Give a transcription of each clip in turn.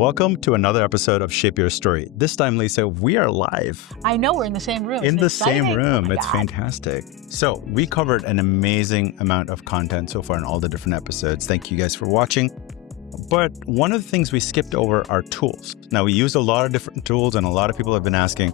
Welcome to another episode of Shape Your Story. This time, Lisa, we are live. I know, we're in the same room. In the exciting? same room. Oh It's fantastic. So we covered an amazing amount of content so far in all the different episodes. Thank you guys for watching. But one of the things we skipped over are tools. Now, we use a lot of different tools, and a lot of people have been asking,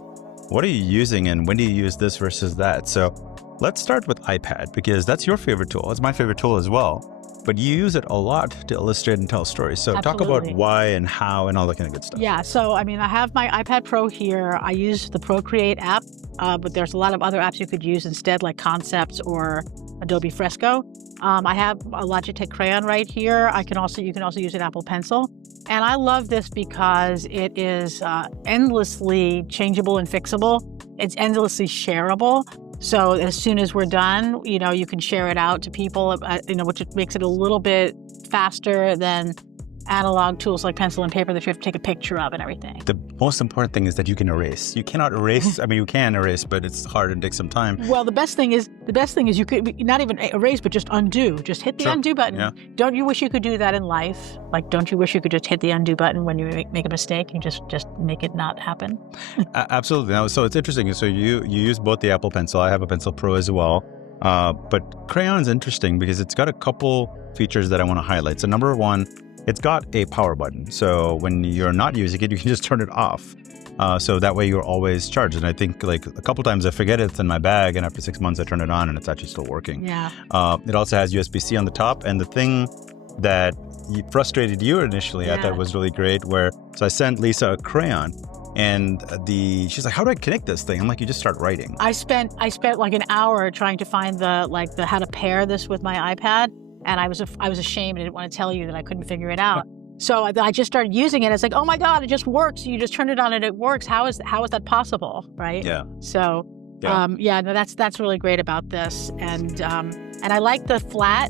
what are you using and when do you use this versus that? So let's start with iPad, because that's your favorite tool. It's my favorite tool as well. But you use it a lot to illustrate and tell stories. So Absolutely. Talk about why and how and all that kind of good stuff. Yeah, so I mean, I have my iPad Pro here. I use the Procreate app, but there's a lot of other apps you could use instead, like Concepts or Adobe Fresco. I have a Logitech Crayon right here. You can also use an Apple Pencil. And I love this because it is endlessly changeable and fixable. It's endlessly shareable. So as soon as we're done, you can share it out to people, which makes it a little bit faster than analog tools like pencil and paper that you have to take a picture of and everything. The most important thing is that you can erase. You cannot erase. I mean, you can erase, but it's hard and takes some time. Well, the best thing is you could not even erase, but just undo. Just hit the undo button. Yeah. Don't you wish you could do that in life? Like, don't you wish you could just hit the undo button when you make a mistake and just make it not happen? Absolutely. Now, so it's interesting. So you use both the Apple Pencil. I have a Pencil Pro as well. But Crayon's interesting because it's got a couple features that I want to highlight. So number one, it's got a power button. So when you're not using it, you can just turn it off. So that way you're always charged. And I think like a couple times I forget it's in my bag, and after 6 months I turn it on and it's actually still working. Yeah. It also has USB-C on the top. And the thing that frustrated you initially, I thought was really great, so I sent Lisa a crayon. And she's like, how do I connect this thing? I'm like, you just start writing. I spent like an hour trying to find the how to pair this with my iPad. And I was ashamed. I didn't want to tell you that I couldn't figure it out. So I just started using it. It's like, oh my God, it just works. You just turn it on and it works. How is that possible, right? Yeah. So, that's really great about this. And I like the flat.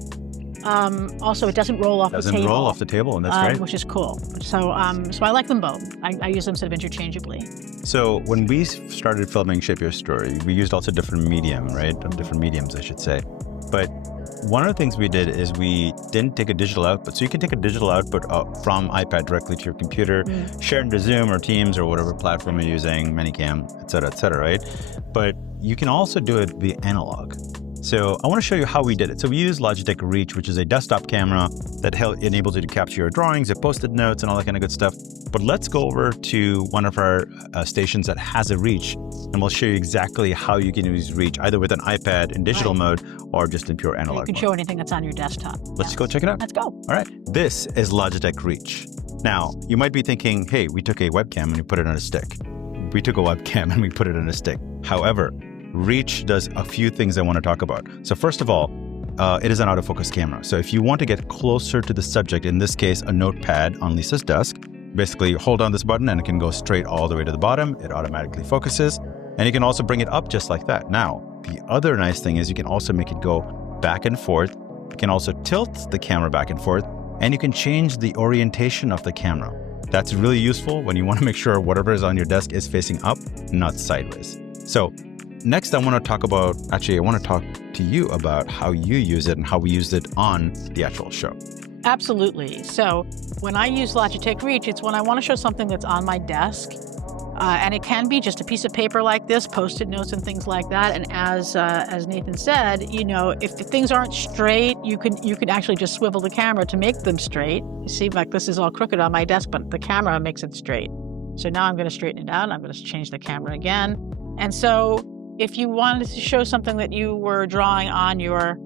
Also, it doesn't roll off the table. Doesn't roll off the table, and that's great. Which is cool. So I like them both. I use them sort of interchangeably. So when we started filming Shape Your Story, we used also different mediums, I should say. But one of the things we did is we didn't take a digital output. So you can take a digital output from iPad directly to your computer, share into Zoom or Teams or whatever platform you're using, Manicam, et cetera, right? But you can also do it via analog. So I want to show you how we did it. So we use Logitech Reach, which is a desktop camera that enables you to capture your drawings, your post-it notes, and all that kind of good stuff. But let's go over to one of our stations that has a Reach, and we'll show you exactly how you can use Reach, either with an iPad in digital mode or just in pure analog mode. You can show anything that's on your desktop. Let's go check it out. Let's go. All right. This is Logitech Reach. Now, you might be thinking, hey, we took a webcam and we put it on a stick. We took a webcam and we put it on a stick. However, Reach does a few things I want to talk about. So first of all, it is an autofocus camera. So if you want to get closer to the subject, in this case, a notepad on Lisa's desk, basically hold on this button and it can go straight all the way to the bottom. It automatically focuses, and you can also bring it up just like that. Now, the other nice thing is you can also make it go back and forth. You can also tilt the camera back and forth, and you can change the orientation of the camera. That's really useful when you want to make sure whatever is on your desk is facing up, not sideways. So next, I want to talk to you about how you use it and how we used it on the actual show. Absolutely. So when I use Logitech Reach, it's when I want to show something that's on my desk. And it can be just a piece of paper like this, Post-it notes and things like that. And as Nathan said, if the things aren't straight, you can actually just swivel the camera to make them straight. You see, like this is all crooked on my desk, but the camera makes it straight. So now I'm going to straighten it out. And I'm going to change the camera again. And so if you wanted to show something that you were drawing on your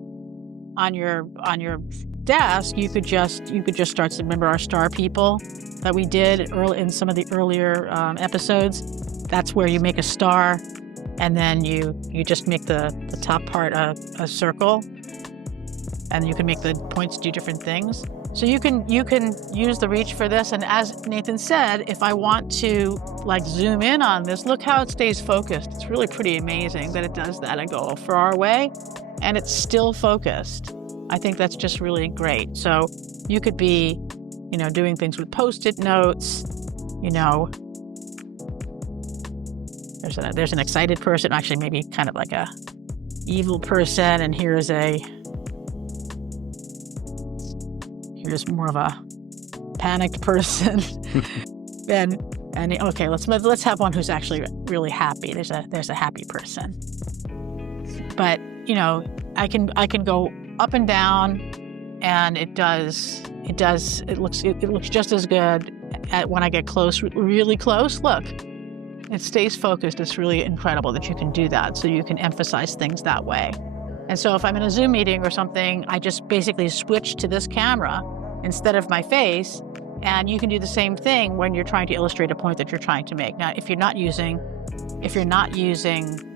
desk, you could just start. Remember our star people that we did early in some of the earlier episodes? That's where you make a star, and then you just make the top part a circle, and you can make the points do different things. So you can use the Reach for this. And as Nathan said, if I want to like zoom in on this, look how it stays focused. It's really pretty amazing that it does that. I go far away and it's still focused. I think that's just really great. So you could be, doing things with Post-it notes, there's an excited person, actually maybe kind of like a evil person, and here's more of a panicked person. and okay, let's have one who's actually really happy. There's a happy person. But I can go up and down, and it looks just as good when I get close, really close. Look, it stays focused. It's really incredible that you can do that. So you can emphasize things that way. And so if I'm in a Zoom meeting or something, I just basically switch to this camera instead of my face. And you can do the same thing when you're trying to illustrate a point that you're trying to make. Now, if you're not using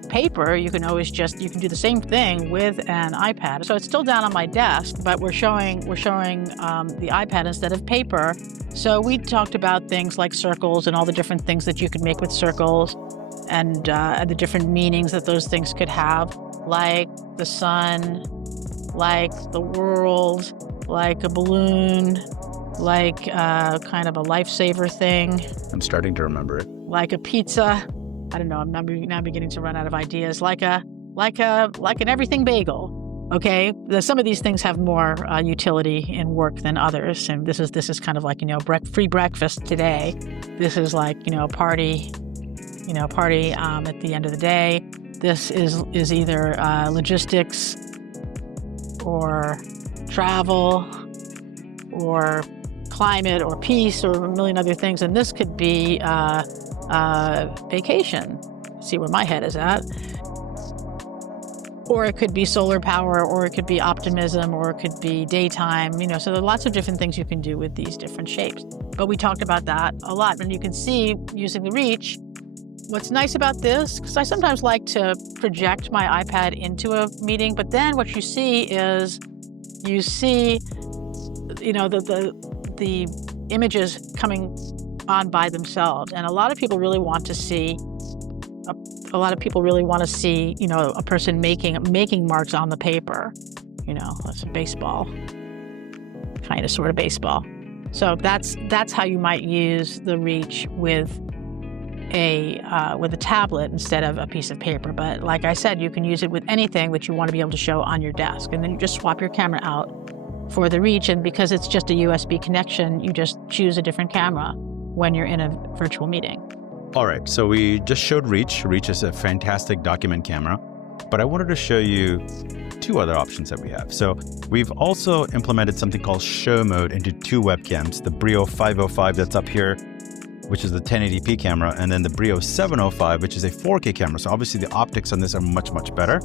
paper, you can do the same thing with an iPad. So it's still down on my desk, but we're showing the iPad instead of paper. So we talked about things like circles and all the different things that you could make with circles, and the different meanings that those things could have, like the sun, like the world, like a balloon, like kind of a lifesaver thing. I'm starting to remember it. Like a pizza. I don't know. I'm now beginning to run out of ideas. Like an everything bagel. Okay, some of these things have more utility in work than others, and this is kind of like free breakfast today. This is like party at the end of the day. This is either logistics or travel or climate or peace or a million other things, and this could be vacation. See where my head is at. Or it could be solar power, or it could be optimism, or it could be daytime, so there are lots of different things you can do with these different shapes. But we talked about that a lot. And you can see, using the reach, what's nice about this, because I sometimes like to project my iPad into a meeting, but then what you see is, the images coming on by themselves. And a lot of people really want to see a person making marks on the paper. That's a baseball, kind of sort of baseball. So that's how you might use the reach with a tablet instead of a piece of paper. But like I said, you can use it with anything that you want to be able to show on your desk, and then you just swap your camera out for the reach. And because it's just a USB connection, you just choose a different camera when you're in a virtual meeting. All right, so we just showed Reach. Reach is a fantastic document camera, but I wanted to show you two other options that we have. So we've also implemented something called show mode into two webcams, the Brio 505 that's up here, which is the 1080p camera, and then the Brio 705, which is a 4K camera. So obviously the optics on this are much, much better.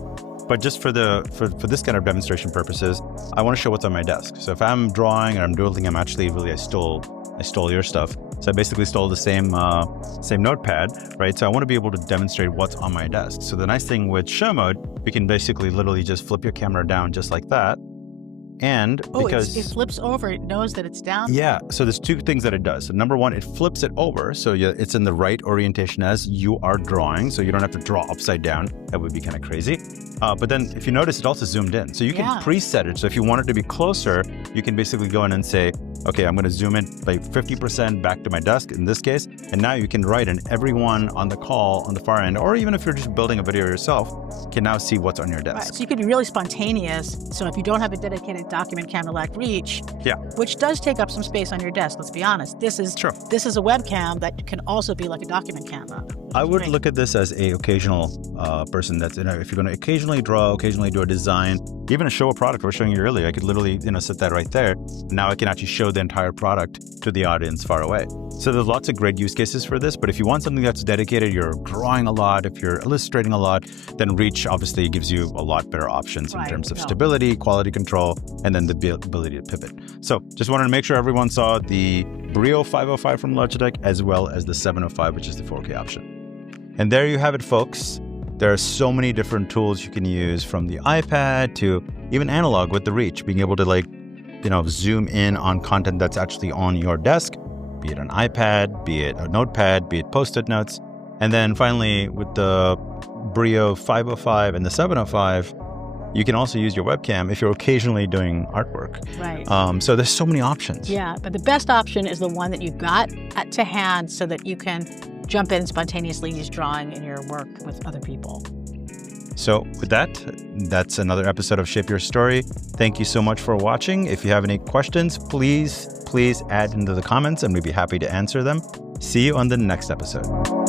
But just for this kind of demonstration purposes, I want to show what's on my desk. So if I'm drawing and I'm doodling, I stole your stuff. So I basically stole the same notepad, right? So I want to be able to demonstrate what's on my desk. So the nice thing with show mode, we can basically literally just flip your camera down just like that. And because it flips over, it knows that it's down. Yeah. So there's two things that it does. So number one, it flips it over. So it's in the right orientation as you are drawing. So you don't have to draw upside down. That would be kind of crazy. But then if you notice, it also zoomed in. So you can preset it. So if you want it to be closer, you can basically go in and say, okay, I'm going to zoom in by 50% back to my desk in this case. And now you can write, and everyone on the call on the far end, or even if you're just building a video yourself, can now see what's on your desk. Right. So you could be really spontaneous. So if you don't have a dedicated document camera like Reach, which does take up some space on your desk, let's be honest, this is a webcam that can also be like a document camera. I would look at this as a occasional person that's, if you're going to occasionally draw, occasionally do a design, even a show a product I was showing you earlier, I could literally, set that right there. Now I can actually show the entire product to the audience far away. So there's lots of great use cases for this, but if you want something that's dedicated, you're drawing a lot, if you're illustrating a lot, then Reach obviously gives you a lot better options in terms of stability, quality control, and then the ability to pivot. So just wanted to make sure everyone saw the Brio 505 from Logitech, as well as the 705, which is the 4K option. And there you have it, folks. There are so many different tools you can use, from the iPad to even analog with the Reach, being able to zoom in on content that's actually on your desk, be it an iPad, be it a notepad, be it Post-it notes. And then finally, with the Brio 505 and the 705, you can also use your webcam if you're occasionally doing artwork. Right. So there's so many options. Yeah, but the best option is the one that you've got to hand so that you can jump in spontaneously use drawing in your work with other people. So with that's another episode of Shape Your Story. Thank you so much for watching. If you have any questions, please please add into the comments and we'd be happy to answer them. See you on the next episode.